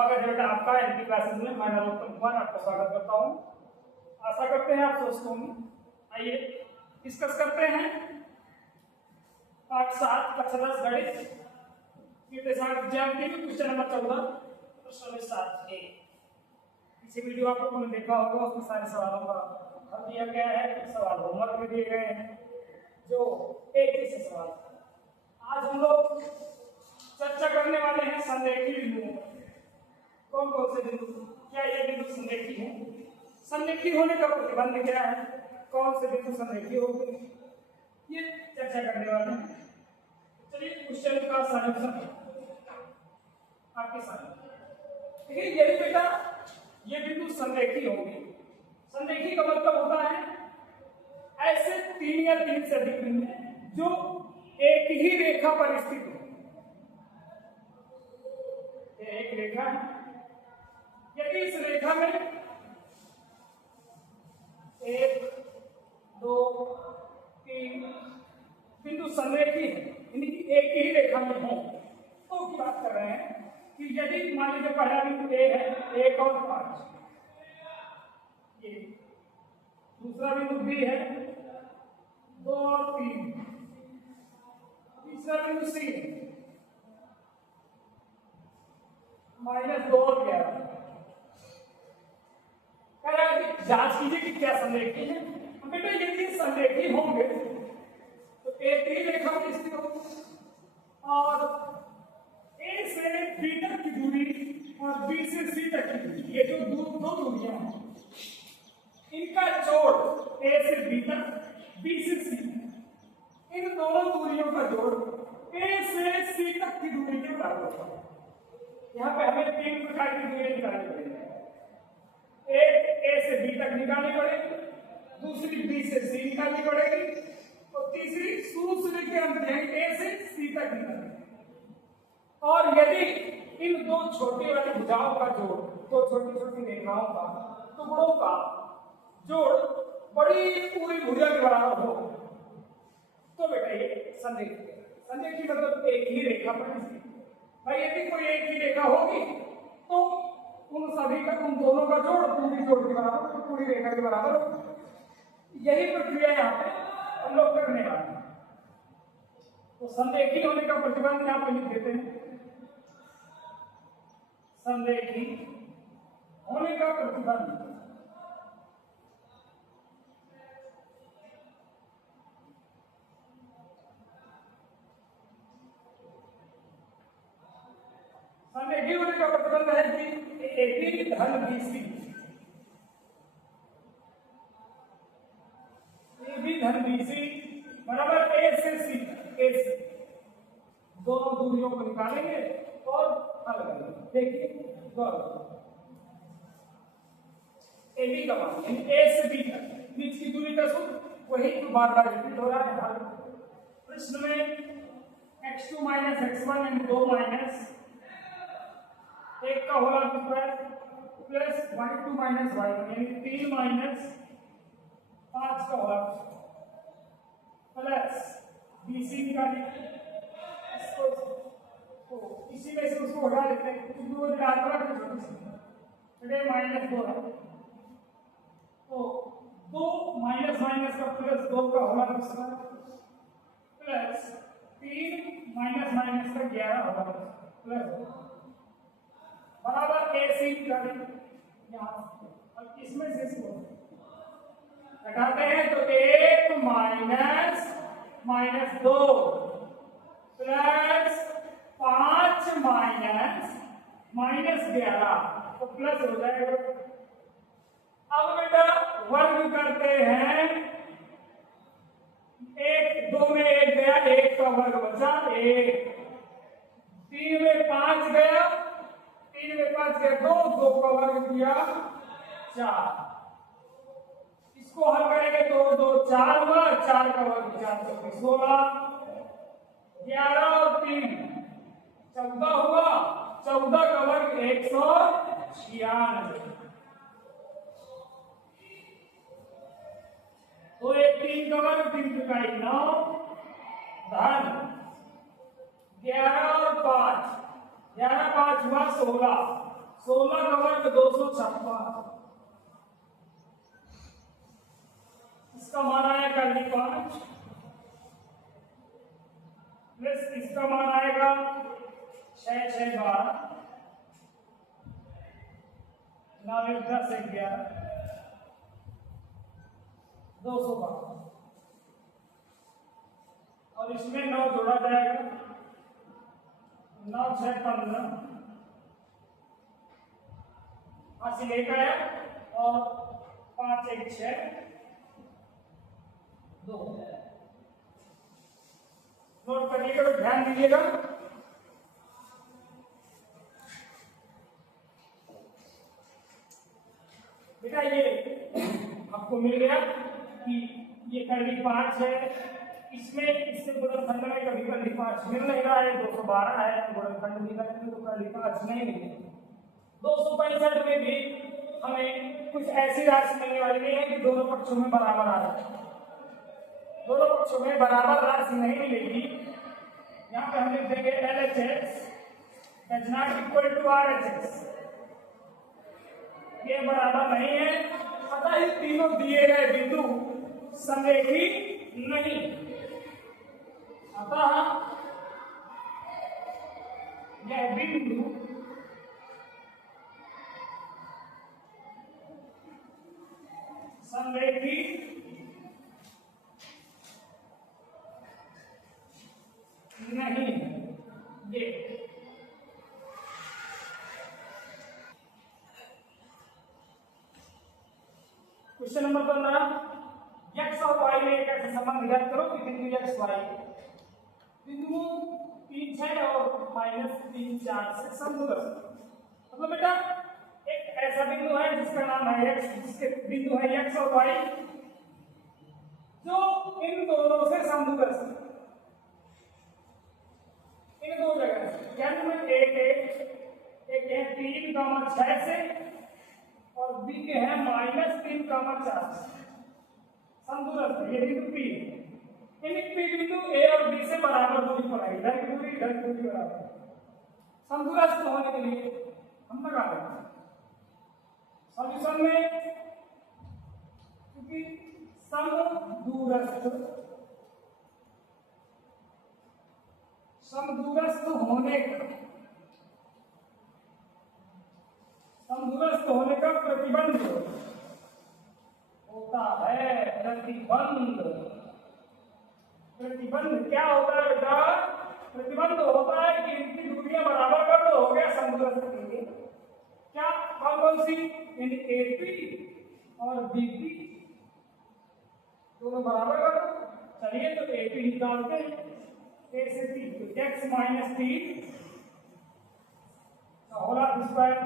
स्वागत है बेटा आपका एनपी क्लासेस में। मैं नरोत्तम कुमार आपका स्वागत करता हूँ। आशा करते हैं आप स्वस्थ होंगे। आइए डिस्कस करते हैं पाठ 7 कक्षा 10 गणित ज्यामिति में क्वेश्चन नंबर 14 प्रश्न नंबर 7 ए। पीछे वीडियो आप लोगों ने देखा होगा, उसमें सारे सवालों का हल दिया गया है। कुछ सवाल होमवर्क में दिए गए हैं जो एक ही से सवाल। आज हम लोग चर्चा करने वाले हैं संरेखी बिंदुओं। कौन कौन से बिंदु, क्या ये बिंदु संरेखी है, संरेखी होने का प्रतिबंध क्या है, कौन से बिंदु संरेखी होंगे, ये चर्चा करने वाले हैं। चलिए क्वेश्चन का सॉल्यूशन आपके सामने। देखिए यदि बेटा ये बिंदु संरेखी होंगे, संरेखी का मतलब होता है ऐसे 3 या 3 से अधिक बिंदु जो एक ही रेखा पर स्थित हो। एक रेखा है, यदि इस रेखा में 1 2 3 बिंदु संरेखी है, यानी कि एक ही रेखा में हो, तो की बात कर रहे हैं कि यदि मान लीजिए पहला बिंदु ए है 1 और 5, ये दूसरा बिंदु बी है 2 और 3, तीसरा बिंदु सी है -2 और 11। जांच कीजिए कि क्या संरेखी है। बेटा यदि संरेखी होंगे तो एक ही रेखा में स्थित हो और ए से बी तक की दूरी और बी से सी तक की दूरी, ये जो दो दूरियां हैं इनका जोड़ ए से बी तक, बी से सी, इन दोनों दूरियों का जोड़ ए से सी तक की दूरी के बराबर होगा। यहाँ पे हमें 3 प्रकार की दूरी निकालनी पड़ेगी। एक ए से बी तक निकालनी पड़ेगी, दूसरी बी से सी निकालनी पड़ेगी और तीसरी दूसरे के अंत ए से सी तक निकालनी। और यदि इन दो छोटी वाली भुजाओं का जोड़, दो छोटी छोटी रेखाओं का टुकड़ों का जोड़ बड़ी पूरी भुजा के बराबर हो तो बेटा ये संरेखी है। संरेखी मतलब एक ही रेखा पर स्थित। भाई यदि कोई एक ही रेखा होगी तो उन सभी का, उन दोनों का जोड़ पूरी जोड़ के बराबर, तो पूरी रेखा के बराबर हो। यही प्रक्रिया यहाँ पे हम लोग करने वाले हैं। तो संरेखी होने का प्रतिबंध यहाँ पे लिख देते हैं। संरेखी होने का प्रतिबंध संरेखी होने का प्रतिबंध है कि AB धन BC, AB धन BC बराबर A से C, A से दोनों दूरियों को निकालेंगे और हल करेंगे। देखिए AB का मान यानी A से B तक बीच की दूरी का सूत्र वही बार बार रिपीट हो रहा है। हल प्रश्न में x2 - x1 एंड 2 माइनस 1 का whole square plus y2 - y1 यानी 3 माइनस 5 का होल प्लस BC निकालिए। इसको तो इसी में से उसको हटा लेते हैं, कुछ भी वो निकालता है छोटी सी -2 है तो 2 माइनस माइनस का प्लस 2 का whole square plus 3 minus minus का 11 होगा प्लस बराबर AC निकालें यहाँ। अब इसमें से इसको घटाते हैं तो 1 माइनस -2 प्लस 5 माइनस -11 तो प्लस हो जाएगा। अब बेटा वर्ग करते हैं, 1 2 में 1 गया, 1 का वर्ग बचा 1, 3 में 5 गया, 3 में 5 गया 2, 2 का वर्ग किया 4। इसको हल करेंगे तो 2 4 हुआ, 4 का वर्ग 4 चौके 16, 11 और 3 14 हुआ, 14 का वर्ग 196। तो 3 का वर्ग 3 का 9 धन 11 और 5, 11 5 हुआ 16, 16 का वर्ग 256, इसका मान आएगा 5 प्लस इसका मान आएगा 6 6 12 9 10 11 212 और इसमें 9 जोड़ा जाएगा, 9 6 15 हासिल 1 आया और 5 1 6 2। नोट करिएगा तो ध्यान दीजिएगा। बेटा ये आपको मिल गया कि ये कर्ली 5 है, इसमें इससे गुणनखंड में कभी कर्ली 5 मिल नहीं रहा है, 212 है, गुणनखंड भी करेंगे तो कर्ली 5 नहीं मिलेगी। 265 में भी हमें कुछ ऐसी राशि मिलने वाली नहीं है कि दोनों पक्षों में बराबर आ जाए, दोनों पक्षों में बराबर राशि नहीं मिलेगी। यहाँ पे हम लिख देंगे LHS does not equal to RHS, ये बराबर नहीं है, अतः इस तीनों दिए गए बिंदु समरेखी नहीं, अतः यह बिंदु समरेखी नहीं है। ये क्वेश्चन नंबर 15, x और y में एक ऐसा संबंध ज्ञात करो कि बिंदु x y बिंदुओं 3 6 और -3 4 से समदूरस्थ। मतलब बेटा एक ऐसा बिंदु है जिसका नाम है x, जिसके बिंदु है x और y जो इन दोनों से समदूरस्थ, इन दो जगह से, यानी में एक है 3 6 से और बी के है -3 4 से समदूरस्थ, ये बिंदु P है। इन P बिंदु A और B से बराबर दूरी पर है, इधर दूरी बराबर, समदूरस्थ होने के लिए हम लगा देंगे सॉल्यूशन में, क्योंकि समदूरस्थ होने का प्रतिबंध होता है, प्रतिबंध क्या होता है बेटा? प्रतिबंध होता है कि इनकी दूरियां बराबर कर दो, हो गया समदूरस्थ के लिए। क्या कौन सी? AP और BP दोनों बराबर कर दो। चलिए तो AP निकालते हैं, A से P, तो x - 3 का होल स्क्वायर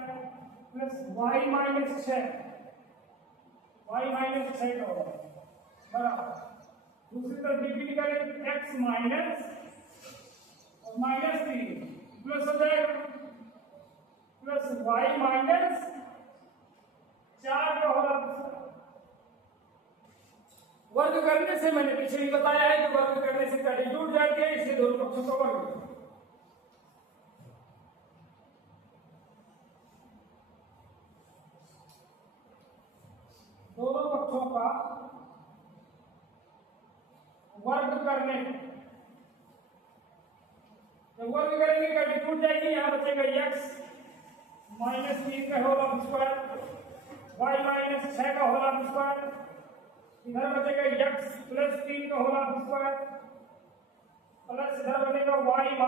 प्लस y - 6 का होगा बराबर, दूसरी तरफ BP निकालेंगे x माइनस और -3 प्लस हो जाएगा प्लस y - 4 का होगा। वर्ग करने से मैंने पीछे ही बताया है कि वर्ग करने से पहले जुड़ जाती है, इसलिए दोनों पक्षों का वर्ग, दोनों पक्षों का वर्ग करने, जब वर्ग करेंगे कभी टूट जाएगी, यहां बचेगा x -3 का होल स्क्वायर, y - 6 का होल स्क्वायर, इधर बचेगा x + 3 का होल स्क्वायर प्लस इधर बचेगा y -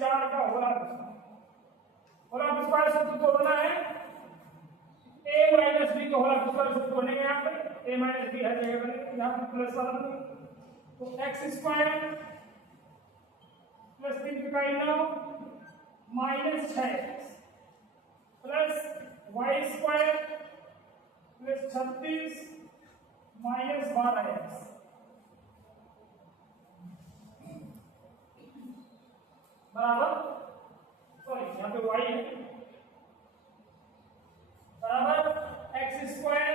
4 का होल स्क्वायर से तो तोड़ना है, a - b का होल स्क्वायर से तोड़ने यहाँ पे a - b हर जगह बनेगा, यहाँ पे प्लस वाला तो x स्क्वायर प्लस 3 का 9 -6 plus y square plus 36 -12x बराबर, सॉरी यहाँ पे y है, बराबर x स्क्वायर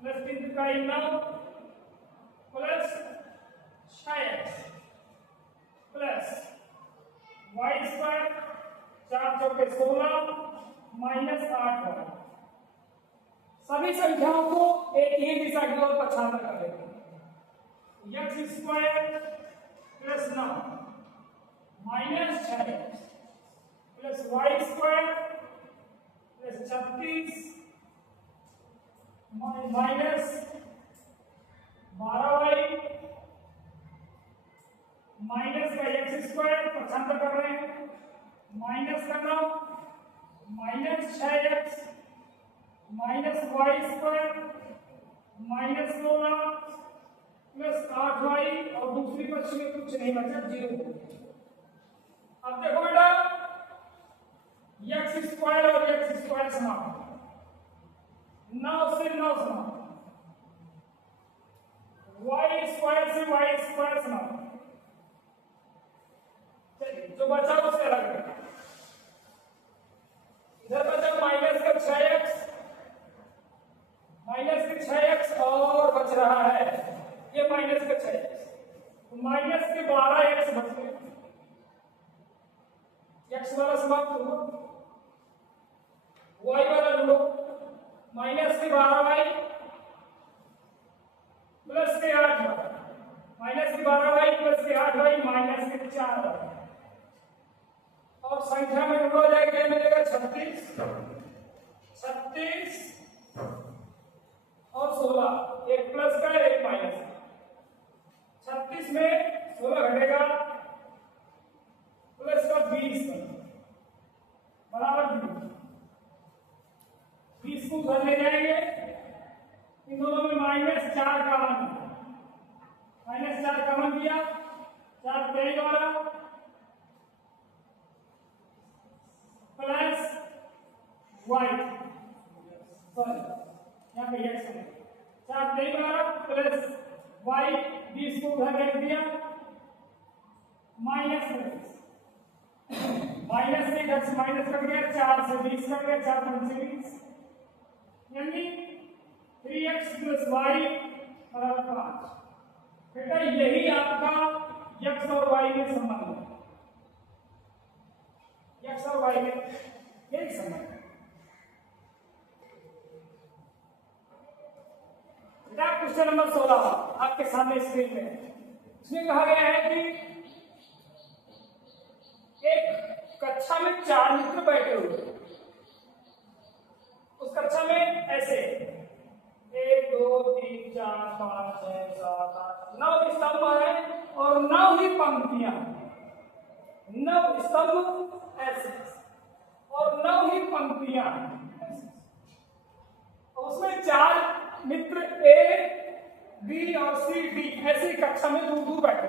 प्लस 3 का 9 plus 6x plus y square 4 चौके 16 -8 सभी संख्याओं को एक ही दिशा की ओर पक्षांतर कर देते हैं। x² + 9 -6x + y² + 36 -12y minus का x² पक्षांतर कर रहे हैं, माइनस का 9 -6x -y² -16 + 8y और दूसरी पक्ष में कुछ नहीं बचा, 0। अब देखो बेटा x² और x² समाप्त, 9 से 9 समाप्त, y² से y² समाप्त। जो बचा उसे अलग रखना। इधर बचा माइनस का 6x और बच रहा है ये माइनस का 6x, तो माइनस के 12x बच गए, x वाला समाप्त हुआ, y वाला जोड़ो, माइनस के 12y प्लस के 8y, माइनस के 12y प्लस के 8y माइनस के 4y, और संख्या में जोड़ा जाए क्या मिलेगा 36 और 16, एक प्लस का एक माइनस का, 36 में 16 घटेगा प्लस का 20 बराबर 20 को घर ले जाएंगे, इन दोनों में -4 कॉमन, -4 कॉमन किया, 4 तेई वाला प्लस वाई, सॉरी यहाँ पे x है, 4 तेई वाला प्लस वाई, 20 को उधर रख दिया, माइनस से x माइनस कर गया, 4 से 20 कर गया, 4 5 से 20, यानी 3x + y = 5। बेटा यही आपका x और y में संबंध है, x और y में यही संबंध है। बेटा क्वेश्चन नंबर 16 आपके सामने स्क्रीन में, इसमें कहा गया है कि एक कक्षा में 4 मित्र बैठे हुए, उस कक्षा में ऐसे 1 2 3 4 5 6 7 8 9 स्तंभ है और 9 ही पंक्तियां, 9 स्तंभ ऐसे और 9 ही पंक्तियां, उसमें 4 मित्र A, B और C, D ऐसी कक्षा में दूर दूर बैठे।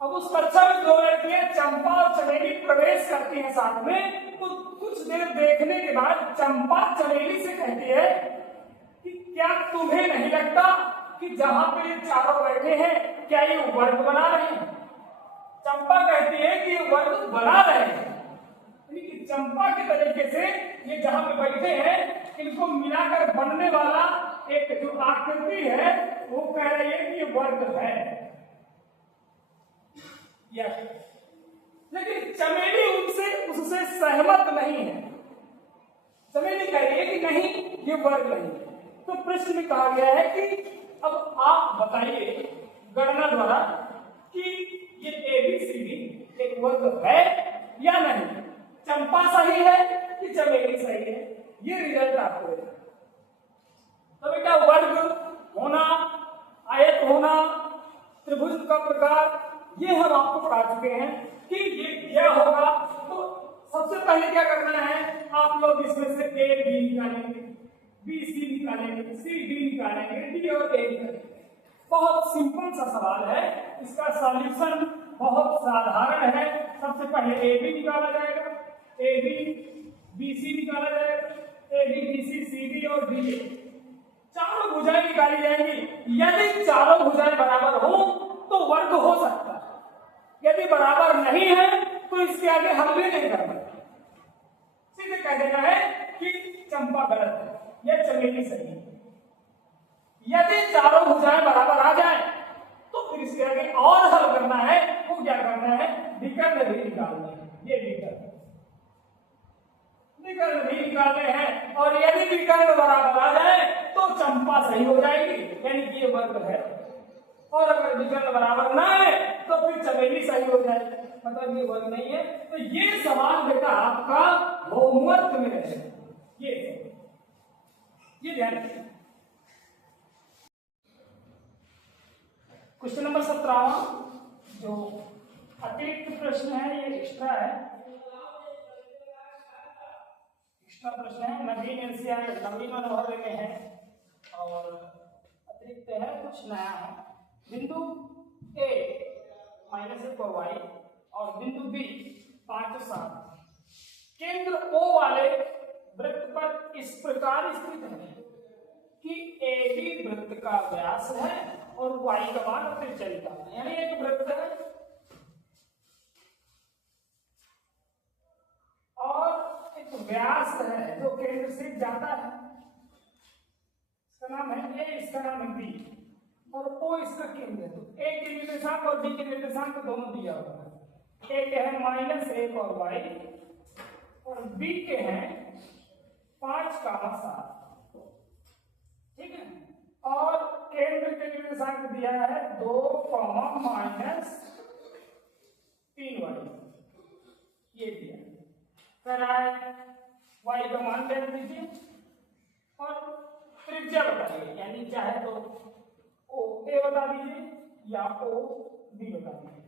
अब उस कक्षा में 2 लड़कियां चंपा और चमेली प्रवेश करती हैं साथ में, तो कुछ देर देखने के बाद चंपा चमेली से कहती है कि क्या तुम्हें नहीं लगता कि जहां पे ये चारों बैठे हैं क्या ये वर्ग बना रहे हैं? चंपा कहती है कि ये वर्ग बना रहे हैं, यानी चंपा के तरीके से ये जहां पे बैठे हैं इनको मिलाकर बनने वाला एक जो आकृति है वो कह रही है कि ये वर्ग है। लेकिन चमेली उससे सहमत नहीं है, चमेली कह रही है कि नहीं ये वर्ग नहीं है। तो प्रश्न में कहा गया है कि अब आप बताइए गणना द्वारा कि ये ABCD एक वर्ग है या नहीं, चंपा सही है कि चमेली सही है, ये रिजल्ट आपको देगा। तो बेटा वर्ग होना, आयत होना, त्रिभुज का प्रकार, ये हम आपको पढ़ा चुके हैं कि ये क्या होगा। तो सबसे पहले क्या करना है, आप लोग इसमें से A B निकालेंगे, B C निकालेंगे, C D निकालेंगे, D और A निकालेंगे। बहुत सिंपल सा सवाल है, इसका सॉल्यूशन बहुत साधारण है। सबसे पहले AB निकाला जाएगा, AB BC निकाला जाएगा, AB BC CD और DA, चारों भुजाएं निकाली जाएंगी। यदि चारों भुजाएं बराबर हो तो वर्ग हो सकता है, यदि बराबर नहीं है तो इसके आगे हल भी नहीं करना, सीधे कह देना है कि चंपा गलत है, यह चमेली सही है। यदि चारों भुजाएं बराबर आ जाए तो फिर इसके आगे और हल करना है, वो क्या करना है, विकर्ण भी निकालना है। ये विकर्ण विकर्ण भी निकालने हैं और यदि विकर्ण बराबर आ जाए तो चंपा सही हो जाएगी, यानी कि ये वर्ग है। और अगर विकर्ण बराबर ना है तो फिर चमेली सही हो जाएगी, मतलब ये वर्ग नहीं है। तो ये सवाल बेटा आपका होमवर्क में रहेगा, ये ध्यान रखिए। क्वेश्चन नंबर 17 जो अतिरिक्त प्रश्न है, ये एक्स्ट्रा है, एक्स्ट्रा प्रश्न है, नवीन एनसीआर नवीन अनुभव में है और अतिरिक्त है, कुछ नया है। बिंदु ए -1 और y और बिंदु बी 5 और 7 केंद्र O वाले वृत्त पर इस प्रकार स्थित है कि AB वृत्त का व्यास है और y का मान त्रिज्या निकालना है। यानी एक वृत्त है और एक व्यास है जो केंद्र से जाता है, इसका नाम है A, इसका नाम है B और O इसका केंद्र है। तो A के निर्देशांक और B के निर्देशांक दोनों दिया हुआ है। A के है -1 और y और B के हैं 5, 7, ठीक है। और केंद्र के निर्देशांक दिया है 2, -3y, ये दिया। फिर आए y का मान दे दीजिए और त्रिज्या बताइए, यानी चाहे तो ओ ए बता दीजिए या ओ बी बता दीजिए,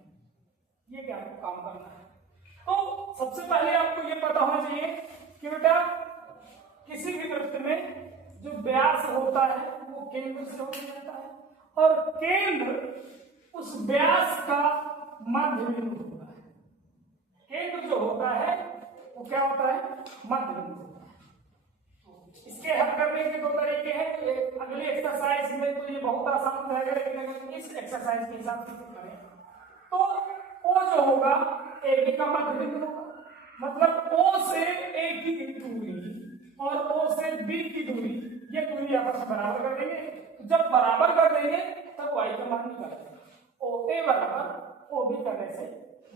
ये क्या काम करना है। तो सबसे पहले आपको ये पता होना चाहिए कि बेटा किसी भी वृत्त में जो व्यास होता है वो केंद्र से होकर जाता है और केंद्र उस व्यास का मध्य बिंदु होता है। केंद्र जो होता है वो क्या होता है, मध्य बिंदु होता है। इसके हल करने के दो तरीके हैं। अगली एक्सरसाइज में तो ये बहुत आसान रहेगा, लेकिन अगर इस एक्सरसाइज के हिसाब से करें तो ओ जो होगा ए बी का मध्य बिंदु होगा, मतलब ओ से ए की दूरी और ओ से बी की दूरी, ये दूरी आपस में बराबर कर देंगे। जब बराबर कर देंगे तब y का मान निकालेंगे। ओ ए बराबर ओ बी करने से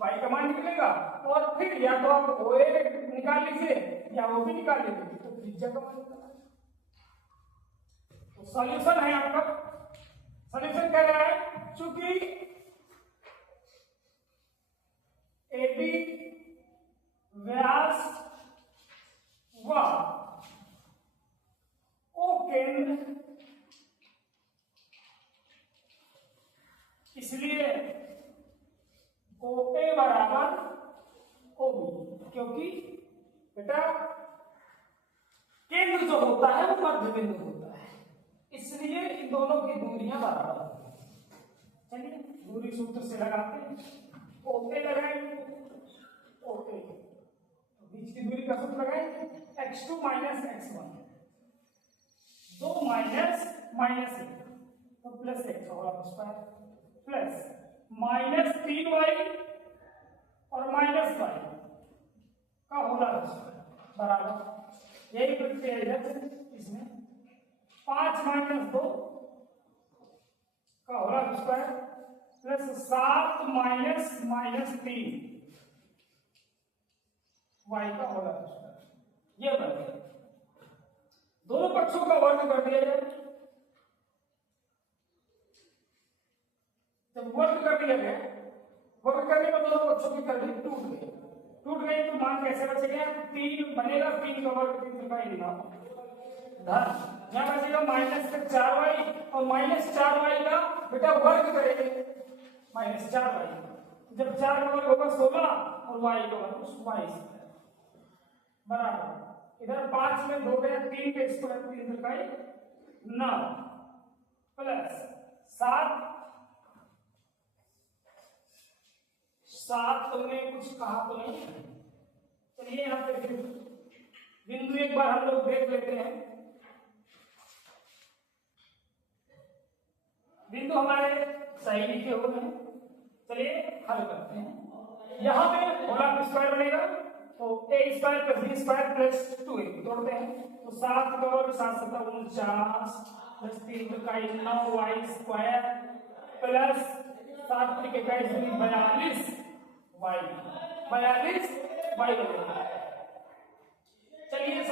y का मान निकलेगा और फिर या तो आप ओ ए निकाल लीजिए या ओ बी निकाल लीजिए, तो त्रिज्या का मान निकालेंगे। तो सॉल्यूशन है आपका, सॉल्यूशन कह रहा है चूंकि AB व्यास व O केंद्र, इसलिए OA बराबर OB, क्योंकि बेटा केंद्र जो होता है वो मध्य बिंदु होता है, इसलिए इन दोनों की दूरियां बराबर होती हैं। चलिए दूरी सूत्र से लगाते हैं। ओके लगाएंगे, ओके बीच की दूरी का सूत्र लगाएंगे x2 - x1, 2 माइनस -1 तो प्लस x होगा स्क्वायर प्लस -3y और -y का होगा बराबर, यही प्रक्रिया इधर इसमें 5 - 2 का होगा स्क्वायर प्लस 7 -3 y का होगा स्क्वायर, ये बन गया। दोनों पक्षों का वर्ग कर दिया जाए। जब वर्ग कर दिया गया, वर्ग करने में दोनों पक्षों की करनी टूट गई तो मान कैसे बचेगा, 3 बनेगा, 3 का वर्ग 3 का ही नाम धन, यहाँ बचेगा -4y और -4y का बेटा वर्ग करेंगे -4y, जब 4 का वर्ग होगा 16 और y का वर्ग 22 बराबर, इधर 5 में 2 गया, 3 के स्क्वायर 3 का 9 प्लस 7 में कुछ कहा तो नहीं। चलिए यहाँ पे बिंदु एक बार हम लोग देख लेते हैं। बिंदु हमारे सही लिखे हुए हैं, चलिए हल करते हैं। यहाँ पे होगा स्क्वायर बनेगा तो a square plus b square plus 2a तोड़ते हैं तो 7 का वर्ग 7 × 7 = 49 प्लस 3 का 9y स्क्वायर प्लस 7 × 1 = 42 y बनेगा।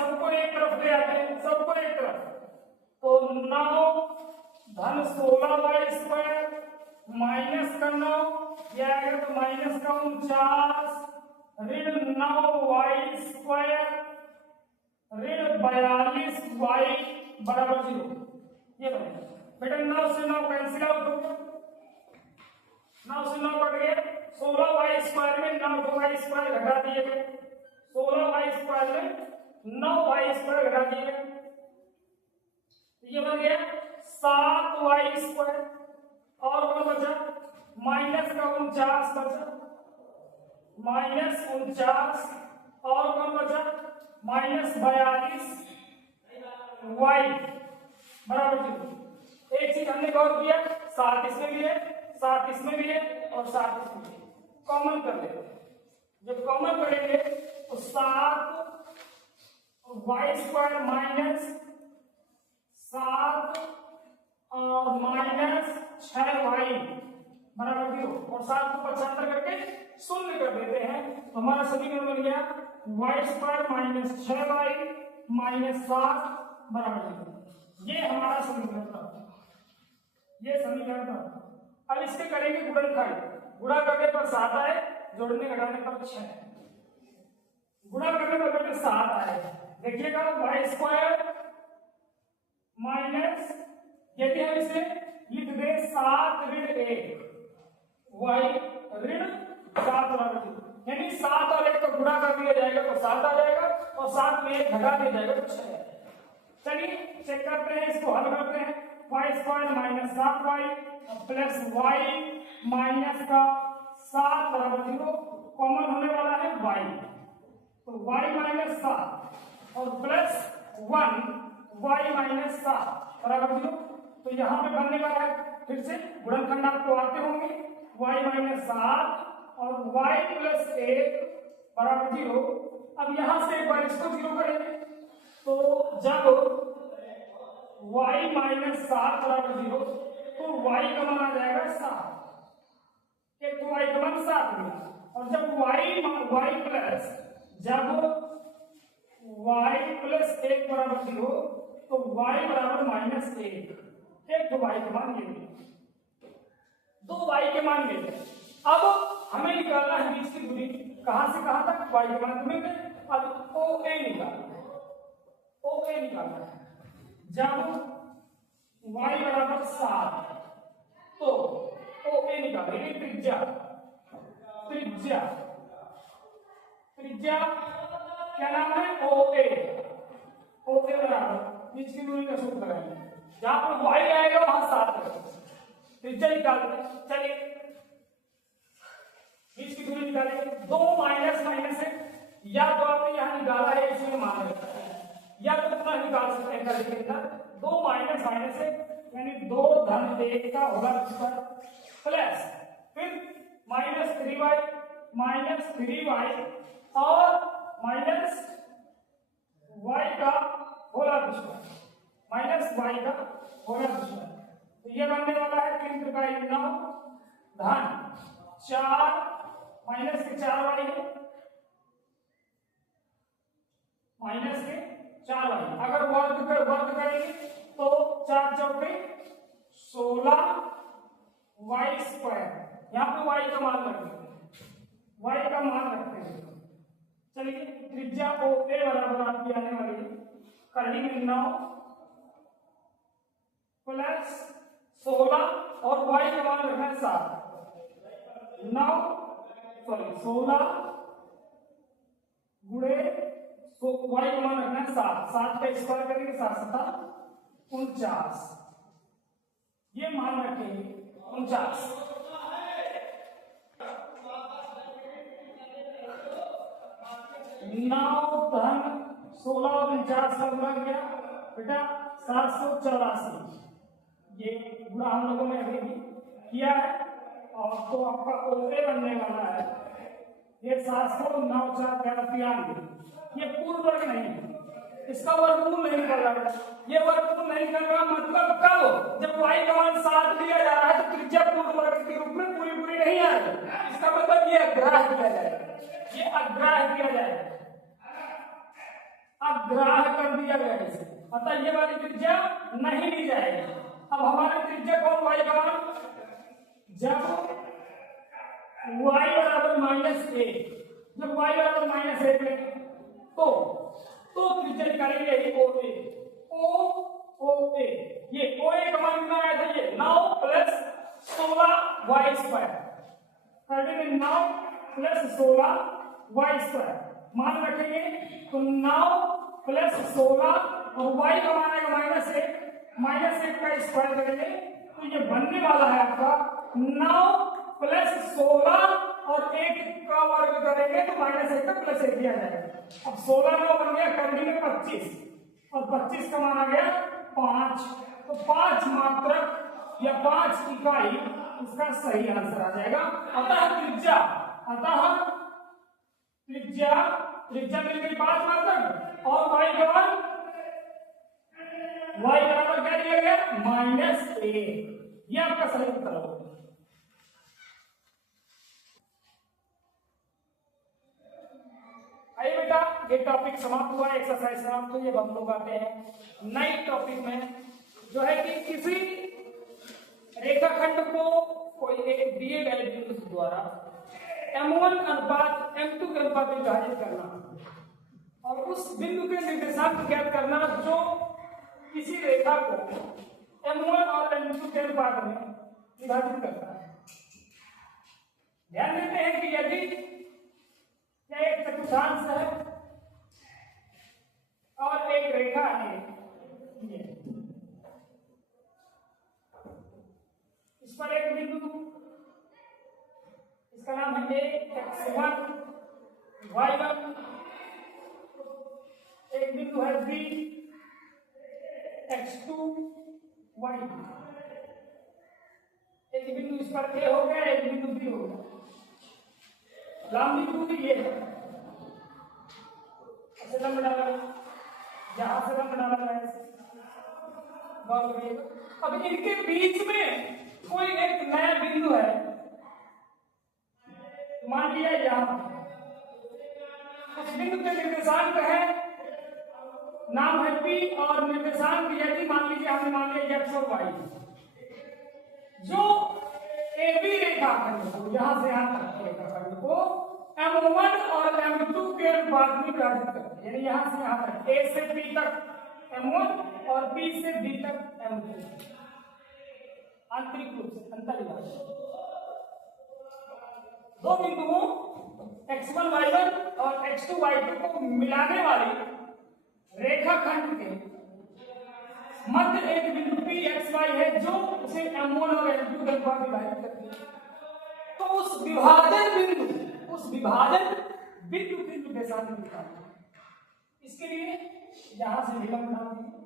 सबको एक तरफ ले आते हैं, सबको एक तरफ। तो 9 धन 16y² माइनस का 9 ये आएगा तो माइनस का 49 ऋण 9y² ऋण 42y बराबर 0। ये बनेगा बेटा 9 से 9 कैंसिल आउट हो गया, 9 से 9 कट गया, 16y² में 9y² घटा दिए गए, 16y² में 9y² घटा दिए गए, ये बन गया 7y² और कौन बचा माइनस का 49 बचा, -49 और कौन बचा -42y बराबर 0। एक चीज हमने गौर किया 7 इसमें भी है, 7 इसमें भी है और 7 इसमें भी है, कॉमन कर लेते हैं। जब कॉमन करेंगे तो 7y² माइनस 7 और -6y बराबर 0 और 7 को 75 करके शून्य कर देते हैं तो हमारा समीकरण बन गया y² - 6y - 7 बराबर 0। ये हमारा समीकरण था, ये समीकरण था। अब इसके करेंगे गुणनखंड, गुणा करने पर 7 आए, जोड़ने घटाने पर 6, गुणा करने पर बेटे 7 आए। देखिएगा y² माइनस, यदि हम इसे लिख दें 7 ऋण 1 y ऋण 7 बराबर 0, यानी 7 और 1 को गुणा कर दिया जाएगा तो 7 आ जाएगा और 7 में 1 घटा दिया जाएगा तो 6 आएगा। चलिए चेक करते हैं, इसको हल करते हैं। y² - 7y plus y minus का 7 बराबर 0, कॉमन होने वाला है y, तो y - 7 और प्लस 1 y - 7 बराबर 0। तो यहाँ पे बनने वाला है, फिर से गुणनखंड आपको आते होंगे, y - 7 और y + 1 बराबर 0। अब यहाँ से एक बार इसको 0 करेंगे तो जब y - 7 बराबर 0 तो y का मान आ जाएगा 7, एक तो y का मान 7 मिला, और जब y प्लस जब y + 1 बराबर 0 तो y बराबर -1, एक तो y का मान ये मिला, 2 y के मान मिल गए। अब हमें निकालना है बीच की दूरी, कहां से कहां तक y के मान मिल गए। अब OA निकालना है, OA निकालना है। जब y बराबर 7 तो OA निकालेंगे, त्रिज्या त्रिज्या त्रिज्या क्या नाम है OA, OA बराबर बीच की दूरी का सूत्र लगाएंगे, जहां पर y आएगा वहां 7 लगेगा, त्रिज्या निकालते हैं। चलिए बीच की दूरी निकालेंगे, 2 माइनस माइनस है, या तो आपने यहाँ निकाला है इसमें मान रखा है, या तो पुनः निकाल सकते हैं करके अंदर 2 माइनस माइनस है, यानी 2 धन 1 का होगा प्लस फिर -3y और माइनस y का होगा दूसरा, -y का होगा दूसरा। तो ये बनने वाला है 3 का 9 धन 4 माइनस के 4y है, माइनस के 4y, अगर वर्ग करेंगे तो 4 चौके 16 y², यहाँ पे y का मान रखेंगे, y का मान रखते हैं। चलिए त्रिज्या OA बराबर आपकी आने वाली है, करेंगे 9 प्लस 16 और y का मान रखना है 7, 16 गुणे तो y का मान रखना है 7, 7 का स्क्वायर करेंगे 7 7 49, ये मान रखेंगे 49। 9 धन 16 और 49 का गुणा किया बेटा 784, ये गुणा हम लोगों ने अभी भी किया है, और तो आपका OA बनने वाला है ये 709 4 93, ये पूर्ण वर्ग नहीं है, इसका वर्गमूल नहीं निकल रहा बेटा, ये वर्गमूल नहीं निकल रहा, मतलब कब जब y का मान 7 लिया जा रहा है तो त्रिज्या पूर्ण वर्ग के रूप में पूरी पूरी नहीं आ रही, इसका मतलब ये अग्राह्य किया जाएगा, ये अग्राह्य किया जाएगा। अग्राह्य कर दिया गया है इसे, अतः ये वाली त्रिज्या नहीं ली जाएगी। अब हमारी त्रिज्या कौन वाई बराबर, जब y बराबर -a, जब y बराबर -a में तो त्रिज्या निकालेंगे यही OA, ये OA का मान कितना आया था, ये 9 प्लस 16y², 9 प्लस 16y² मान रखेंगे तो 9 प्लस 16 और y का मान आएगा -1 का स्क्वायर करेंगे तो ये बनने वाला है आपका 9 प्लस 16 और 1 का वर्ग करेंगे तो -1 का +1 दिया जाएगा। अब 16 9 बन गया, करने में 25 और 25 का मान आ गया 5, तो 5 मात्रक या 5 इकाई इसका सही आंसर आ जाएगा। अतः त्रिज्या मिल गई 5 मात्रक और y बराबर क्या दिया गया -a, ये आपका सही उत्तर होगा। आइए बेटा, ये टॉपिक समाप्त हुआ, एक्सरसाइज समाप्त हुई। अब हम लोग आते हैं नए टॉपिक में, जो है कि किसी रेखाखंड को कोई एक दिए गए बिंदु द्वारा m1 अनुपात m2 के अनुपात में विभाजित करना और उस बिंदु के निर्देशांक ज्ञात करना जो किसी रेखा को m1 और m2 के अनुपात में विभाजित करता है। ध्यान देते हैं कि यदि यह एक चतुर्थांश है और एक रेखा है, इस पर एक बिंदु, इसका नाम है x1 y1, एक बिंदु है b x2 y2, एक बिंदु इस पर a हो गया, एक बिंदु b हो गया। लंबी दूरी ये है, ऐसे लंब डाला, यहां से लंब डाला है, अब इनके बीच में कोई एक नया बिंदु है, मान लिया यहां, उस बिंदु के निर्देशांक है, नाम है P और निर्देशांक यदि मान लीजिए हमने मान लिया x और y, जो AB रेखाखंड को यहां से यहां तक रेखाखंड को m1 और m2 के अनुपात में विभाजित करते हैं, यानी यहां से यहां तक A से B तक m1 और B से B तक m2, आंतरिक रूप से अंतर विभाजन। दो बिंदुओं x1 y1 और x2 y2 को मिलाने वाली रेखाखंड के मध्य एक बिंदु P x y है जो उसे m1 और m2 के अनुपात में विभाजित करती है। तो उस विभाजन बिंदु के निर्देशांक निकालना, इसके लिए यहां से विलंब डाल दीजिए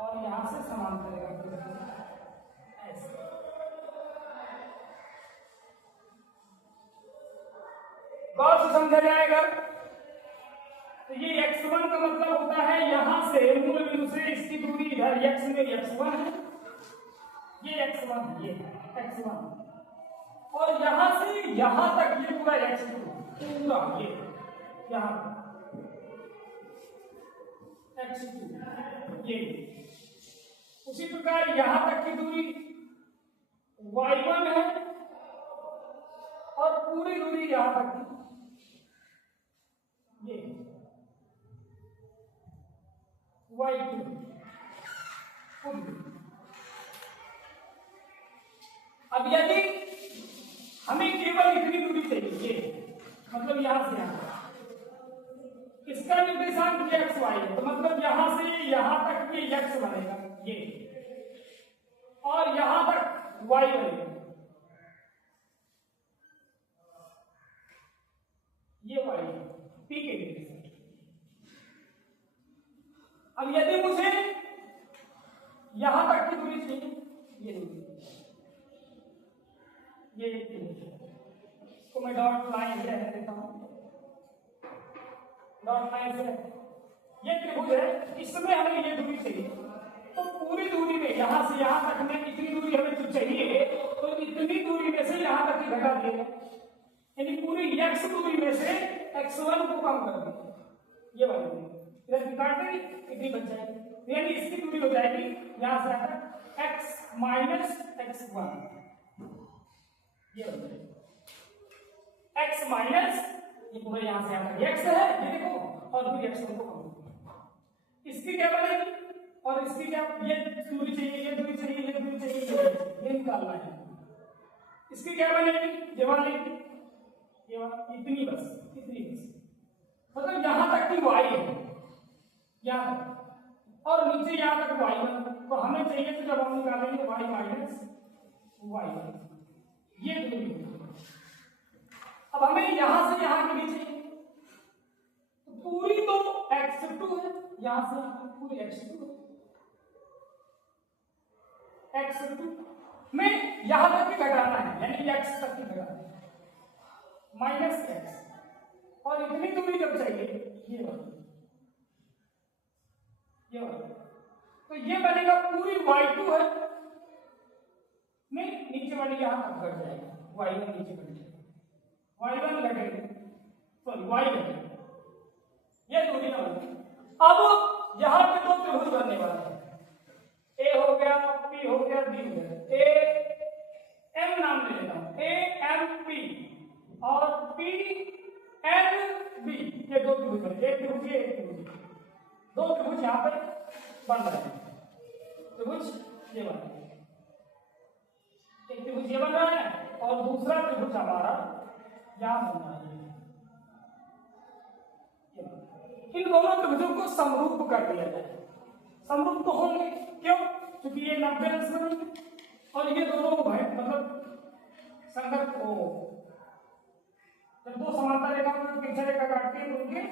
और यहां से समांतर ऐसे। गौर से समझा जाएगा तो ये x1 का मतलब होता है यहां से मूल बिंदु से इसकी दूरी इधर x में x1 है, ये x1 ये x1 और यहां से यहां तक ये पूरा x2 पूरा ये यहां x2 ये। उसी प्रकार यहां तक की दूरी y1 है और पूरी दूरी यहां तक की ये y2। अब यदि हमें केवल इतनी दूरी चाहिए, मतलब यहां से यहां, इसका निर्देशांक x y है, तो मतलब यहां से यहां तक ये x बनेगा ये, और यहां तक y बनेगा ये y p के निर्देशांक। अब यदि मुझे यहां तक की दूरी चाहिए, ये दूरी ये इसको मैं डॉट लाइन से रख देता हूं, डॉट लाइन से ये त्रिभुज है, इसमें हमें ये दूरी चाहिए, तो पूरी दूरी में यहां से यहां तक में इतनी दूरी हमें तो चाहिए, तो इतनी दूरी में से यहां तक ही घटा दिए यानी पूरी x दूरी में से x1 को कम कर दें, ये वाली दूरी इधर काट देंगे, इतनी बच जाएगी, यानी इसकी दूरी हो जाएगी यहां से आता x माइनस x1, ये बन जाएगी x माइनस, ये पूरा यहां से आता x है, ये देखो, और फिर x1 को कम, इसकी क्या बनेगी और इसकी क्या, ये दूरी चाहिए, ये दूरी चाहिए, ये दूरी चाहिए, ये निकालना है, इसकी क्या बनेगी, ये वाली, ये इतनी बस, इतनी बस, मतलब यहां तक की y है, यहां तक, और नीचे यहां तक y1, तो हमें चाहिए तो जब हम निकालेंगे y माइनस y1, ये दूरी है। अब हमें यहां से यहां की भी चाहिए, तो पूरी तो x2 है, यहां से यहां तक पूरी x2 है, x2 में यहां तक की घटाना है, यानी x तक की घटाना है, माइनस x, और इतनी दूरी जब चाहिए, ये वाली, तो ये बनेगा पूरी y2 है, में नीचे वाली यहां तक घट जाएगी, y1 नीचे घट जाएगी, y1 घटेगा, सॉरी y घटेगा, ये दूरी ना बनेगी। अब यहां पे दो त्रिभुज बनने वाले हैं, ए हो गया, पी हो गया, बी हो गया, ए एम नाम ले लेता हूं, ए एम पी और पी एन बी, ये दो त्रिभुज बने, एक त्रिभुज ये, एक त्रिभुज, दो त्रिभुज यहां पर बन रहे हैं, त्रिभुज ये बन रहा है, एक त्रिभुज ये बन रहा है और दूसरा त्रिभुज हमारा यहां बन रहा है, इन दोनों त्रिभुजों को समरूप कर दिया जाए, समरूप तो होंगे, क्यों, क्योंकि ये 90 अंश बनेंगे और ये दोनों मतलब संगत हो, जब दो समांतर रेखा को तिरछा रेखा काटती है तो उनके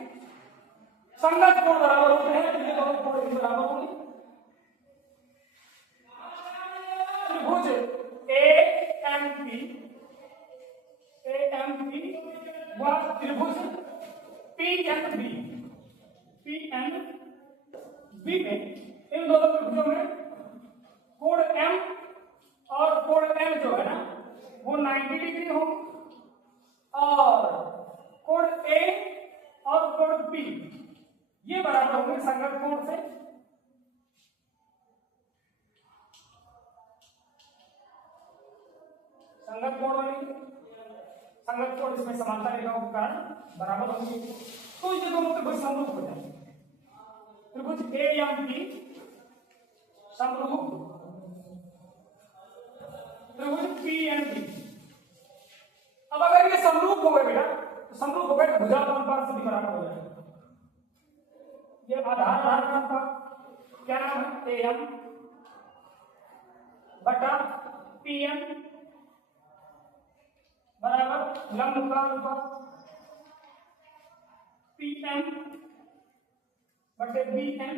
संगत कोण बराबर होते हैं, तो ये दोनों कोण बराबर होंगे। त्रिभुज AMP व त्रिभुज PNB में, इन दोनों त्रिभुजों में कोण M और कोण N जो है ना वो 90 डिग्री होंगे, और कोण A और कोण P ये बराबर होंगे संगत कोण से, संगत कोण बनेंगे, संगत कोण इसमें समांतर रेखाओं के कारण बराबर होंगे, तो ये दोनों त्रिभुज समरूप हो जाएंगे, त्रिभुज AMP समरूप, त्रिभुज PNB। अब अगर ये समरूप हो गए बेटा, तो समरूप हो गए तो भुजा अनुपात से भी बराबर हो जाएगा, ये आधार अनुपात क्या नाम है, AM बटा PM बराबर लंब का अनुपात PM बटे BN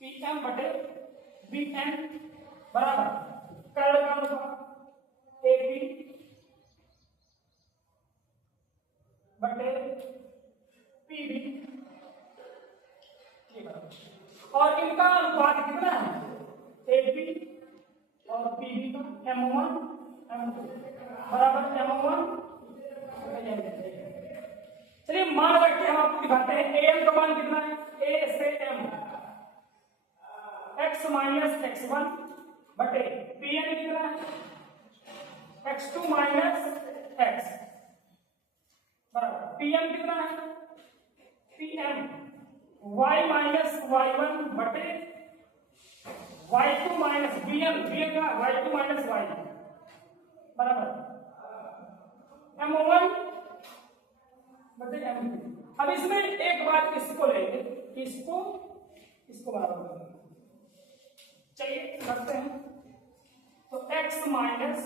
PM बटे BN बराबर कर्ण का अनुपात AP बटे PB, और इनका अनुपात कितना है, AP और PB का M1 M2 बराबर M1। चलिए मान रखते हम आपको दिखाते हैं, AM का मान कितना है, A से M x माइनस x1 बटे PN कितना है, x2 माइनस x बराबर PM कितना है, PM y माइनस y1 बटे y2 माइनस BN का y2 माइनस y बराबर M1 बटे M2। अब इसमें एक बात इसको लेंगे, इसको बराबर करेंगे, चलिए करते हैं, तो x माइनस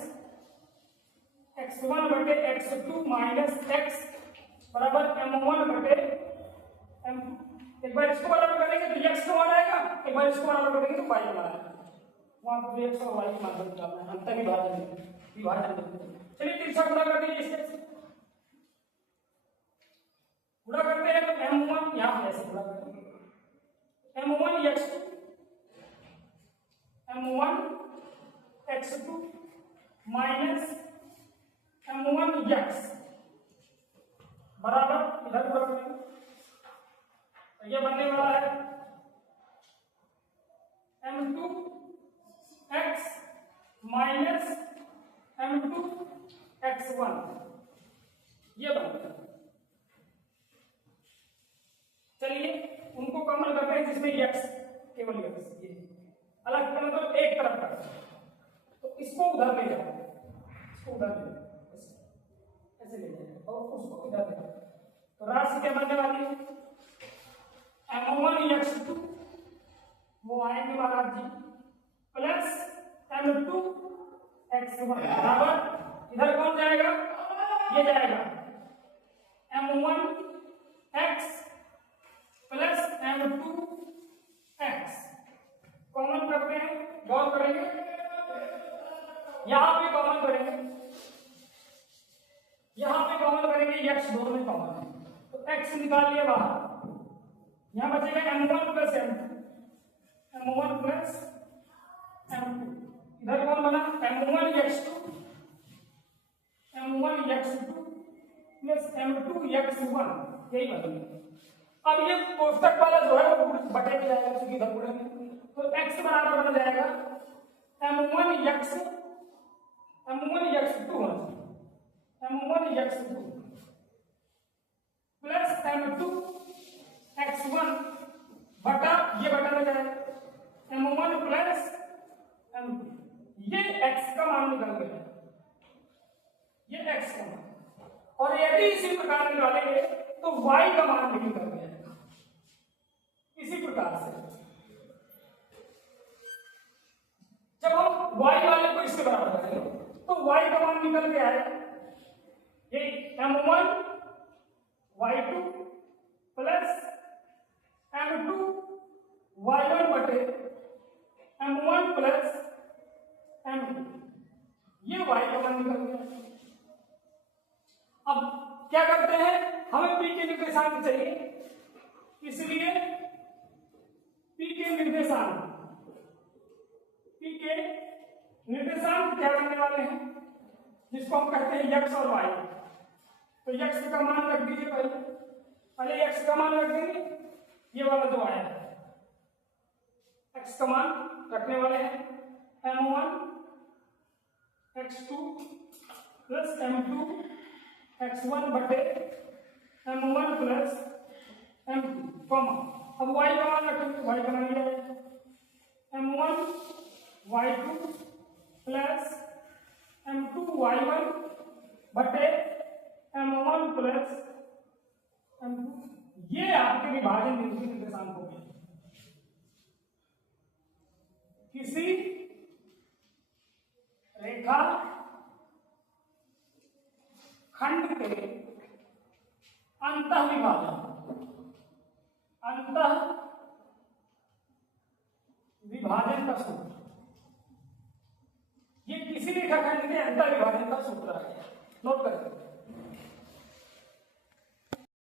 x1 बटे x2 माइनस x बराबर M1 बटे M2। एक बार इसको बराबर करेंगे तो x को आ जाएगा, एक बार इसको बराबर करेंगे तो y बना आएगा, वहां पर x और y की मान निकालना है, अंतर विभाजन। चलिए तिरछा गुणा कर दीजिए, इससे गुणा करते हैं तो M1 यहां पे ऐसे गुणा करते हैं, M1 x2 M1 x2 minus m1x बराबर इधर पूरा करेंगे तो ये बनने वाला है m2x माइनस m2x1 ये बनेगा। चलिए उनको कॉमन करते हैं जिसमें x केवल x ये अलग करना तो एक तरफ का तो इसको उधर ले जाओ, इसको उधर ले जाओ, ऐसे ले जाओ और उसको इधर ले जाओ तो राशि क्या बनने वाली है m1x2 वो आएंगे महाराज जी प्लस m2x1 बराबर इधर कौन जाएगा ये जाएगा m1x प्लस m2x कॉमन करते हैं गौर करेंगे यहां पे कॉमन करेंगे x दोनों में कॉमन है तो x निकाल लिया बाहर यहां बचेगा m1 plus m1 plus m2 इधर कौन बना m1x2 प्लस m2x1 यही बनेगा। अब ये कोष्टक वाला जो है वो बटे में जाएगा क्योंकि इधर गुणन तो x बराबर बन जाएगा m1x2 प्लस m2x1 बटा ये बटा में जाएगा m1 प्लस m2 ये x का मान निकल गया ये x का मान और यदि इसी प्रकार निकालेंगे तो y का मान भी निकल गया इसी प्रकार से जब हम y वाले को इसके बराबर करेंगे तो y का मान निकल गया है ये m1 y2 plus m2 y1 बटे m1 प्लस m2 ये y का मान निकल गया। अब क्या करते हैं हमें p के निर्देशांक चाहिए इसलिए p के निर्देशांक क्या बनने वाले हैं जिसको हम कहते हैं x और y तो x का मान रख दीजिए पहले x का मान रख देंगे ये वाला जो आया है x का मान रखने वाले हैं m1 x2 plus m2 x1 बटे m1 प्लस m2 कॉमा अब y का मान रखेंगे y का मान जाएगा m1 y2 plus m2 y1 बटे m1 प्लस m2 ये आपके विभाजन बिंदु के निर्देशांक हो गए। किसी रेखा खंड के अंतः विभाजन का सूत्र ये किसी रेखा खंड के अंतः विभाजन का सूत्र है नोट करें